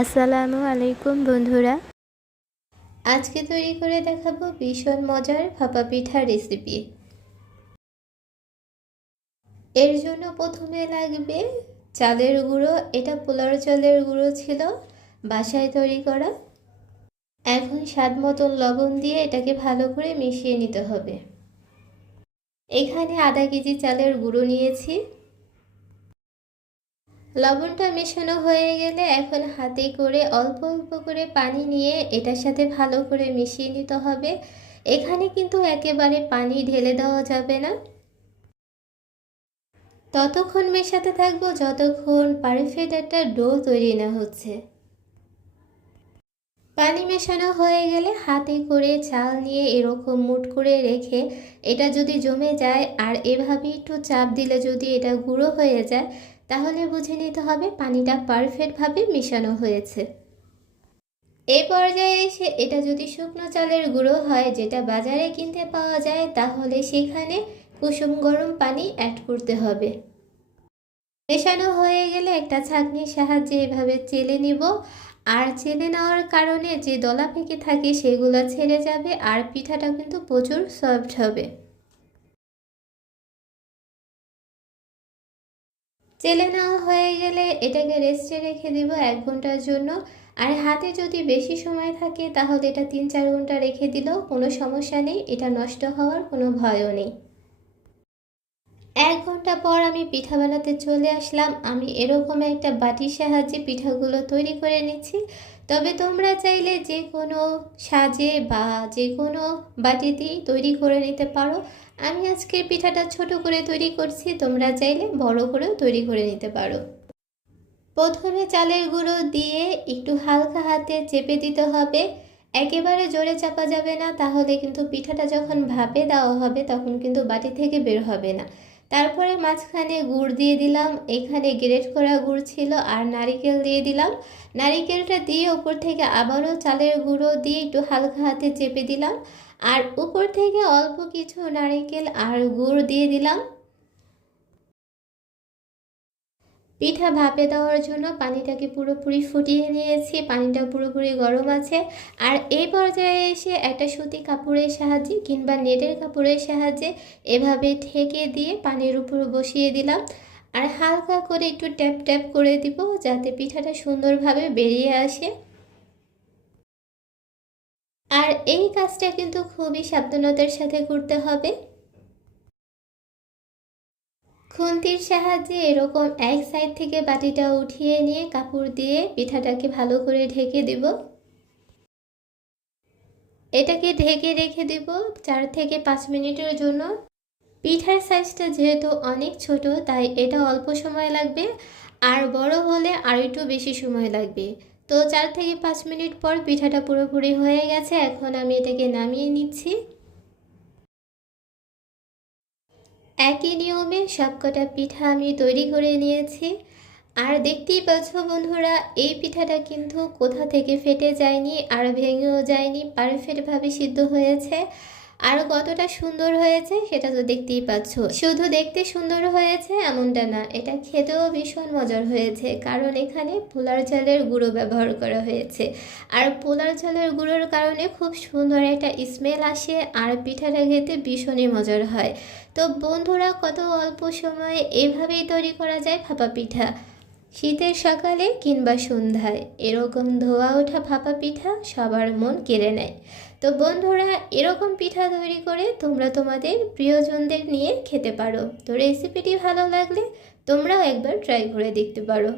আসসালামু আলাইকুম বন্ধুরা। আজকে তৈরি করে দেখাবো ভীষণ মজার ভাপা পিঠার রেসিপি। এর জন্য প্রথমে লাগবে চালের গুঁড়ো। এটা পোলার চালের গুঁড়ো ছিল, বাসায় তৈরি করা। এখন স্বাদ মতন লবণ দিয়ে এটাকে ভালো করে মিশিয়ে নিতে হবে। এখানে আধা কেজি চালের গুঁড়ো নিয়েছি। লবণটা মেশানো হয়ে গেলে এখন হাতে করে অল্প অল্প করে পানি নিয়ে এটার সাথে ভালো করে মিশিয়ে নিতে হবে। এখানে কিন্তু একেবারে পানি ঢেলে দেওয়া যাবে না। ততক্ষণ মেশাতে থাকবো যতক্ষণ পারফেক্ট একটা ডো তৈরি না হচ্ছে। পানি মেশানো হয়ে গেলে হাতে করে চাল নিয়ে এরকম মুঠ করে রেখে এটা যদি জমে যায় আর এভাবে একটু চাপ দিলে যদি এটা গুঁড়ো হয়ে যায়, তাহলে বুঝে নিতে হবে পানিটা পারফেক্টভাবে মেশানো হয়েছে। এই পর্যায়ে এসে এটা যদি শুকনো চালের গুঁড়ো হয়, যেটা বাজারে কিনতে পাওয়া যায়, তাহলে সেখানে কুসুম গরম পানি অ্যাড করতে হবে। মেশানো হয়ে গেলে একটা ছাঁকনির সাহায্যে এভাবে চেলে নিব। আর চেলে নেওয়ার কারণে যে দলা পেকে থাকে সেগুলো ছেড়ে যাবে আর পিঠাটা কিন্তু প্রচুর সফট হবে। চেলে নেওয়া হয়ে গেলে এটাকে রেস্টে রেখে দিব 1 ঘন্টার জন্য। আর হাতে যদি বেশি সময় থাকে তাহলে এটা 3-4 ঘন্টা রেখে দিলেও কোনো সমস্যা নেই, এটা নষ্ট হওয়ার কোনো ভয়ও নেই। 1 ঘন্টা পর আমি পিঠা বানাতে চলে আসলাম। আমি এরকম একটা বাটির সাহায্যে পিঠাগুলো তৈরি করে নিচ্ছি। তবে তোমরা চাইলে যে কোনো সাজে বা যে কোনো বাটিতেই তৈরি করে নিতে পারো। আমি আজকের পিঠাটা ছোট করে তৈরি করছি, তোমরা চাইলে বড় করেও তৈরি করে নিতে পারো। প্রথমে চালের গুঁড়ো দিয়ে একটু হালকা হাতে চেপে দিতে হবে। একেবারে জোরে চাপা যাবে না, তাহলে কিন্তু পিঠাটা যখন ভাপে দেওয়া হবে তখন কিন্তু বাটি থেকে বের হবে না। তারপরে মাঝখানে গুড় দিয়ে দিলাম। এখানে গ্রেট করা গুড় ছিল আর নারিকেল দিয়ে দিলাম। নারিকেলটা দিয়ে উপর থেকে আবারও চালের গুঁড়ো দিয়ে একটু হালকা হাতে চেপে দিলাম। আর উপর থেকে অল্প কিছু নারিকেল আর গুড় দিয়ে দিলাম। পিঠা ভাপে দেওয়ার জন্য পানিটাকে পুরোপুরি ফুটিয়ে নিয়েছি, পানিটা পুরোপুরি গরম আছে। আর এই পর্যায়ে এসে একটা সুতি কাপড়ের সাহায্যে কিংবা নেটের কাপড়ের সাহায্যে এভাবে ঢেকে দিয়ে পানির উপর বসিয়ে দিলাম। আর হালকা করে একটু ট্যাপ ট্যাপ করে দিব যাতে পিঠাটা সুন্দরভাবে বেরিয়ে আসে। আর এই কাজটা কিন্তু খুবই সাবধানতার সাথে করতে হবে। খুন্তির সাহায্যে এরকম এক সাইড থেকে বাটিটা উঠিয়ে নিয়ে কাপড় দিয়ে পিঠাটাকে ভালো করে ঢেকে দেব। এটাকে ঢেকে রেখে দেব 4 থেকে 5 মিনিটের জন্য। পিঠার সাইজটা যেহেতু অনেক ছোট, তাই এটা অল্প সময় লাগবে, আর বড় হলে আর একটু বেশি সময় লাগবে। তো 4 থেকে 5 মিনিট পর পিঠাটা পুরোপুরি হয়ে গেছে। এখন আমি এটাকে নামিয়ে নিচ্ছি। একই নিয়মে সবকটা পিঠা আমি তৈরি করে নিয়েছি। আর দেখতেই পাচ্ছ বন্ধুরা, এই পিঠাটা কিন্তু কোথা থেকে ফেটে যায়নি আর ভেঙেও যায়নি, পারফেক্টভাবে সিদ্ধ হয়েছে। আর কতটা সুন্দর হয়েছে সেটা তো দেখতেই পাচ্ছ। শুধু দেখতে সুন্দর হয়েছে এমনটা না, এটা খেতেও ভীষণ মজার হয়েছে, কারণ এখানে পোলার চালের গুঁড়ো ব্যবহার করা হয়েছে। আর পোলার চালের গুঁড়োর কারণে খুব সুন্দর একটা স্মেল আসে আর পিঠাটা খেতে ভীষণই মজার হয়। তো বন্ধুরা, কত অল্প সময়ে এইভাবেই তৈরি করা যায় ভাপা পিঠা। শীতের সকালে কিংবা সন্ধ্যায় এরকম ধোয়া ওঠা ভাপা পিঠা সবার মন কেড়ে নেয়। তো বন্ধুরা, এরকম পিঠা তৈরি করে তোমরা তোমাদের প্রিয়জনদের নিয়ে খেতে পারো। তো রেসিপিটি ভালো লাগলে তোমরাও একবার ট্রাই করে দেখতে পারো।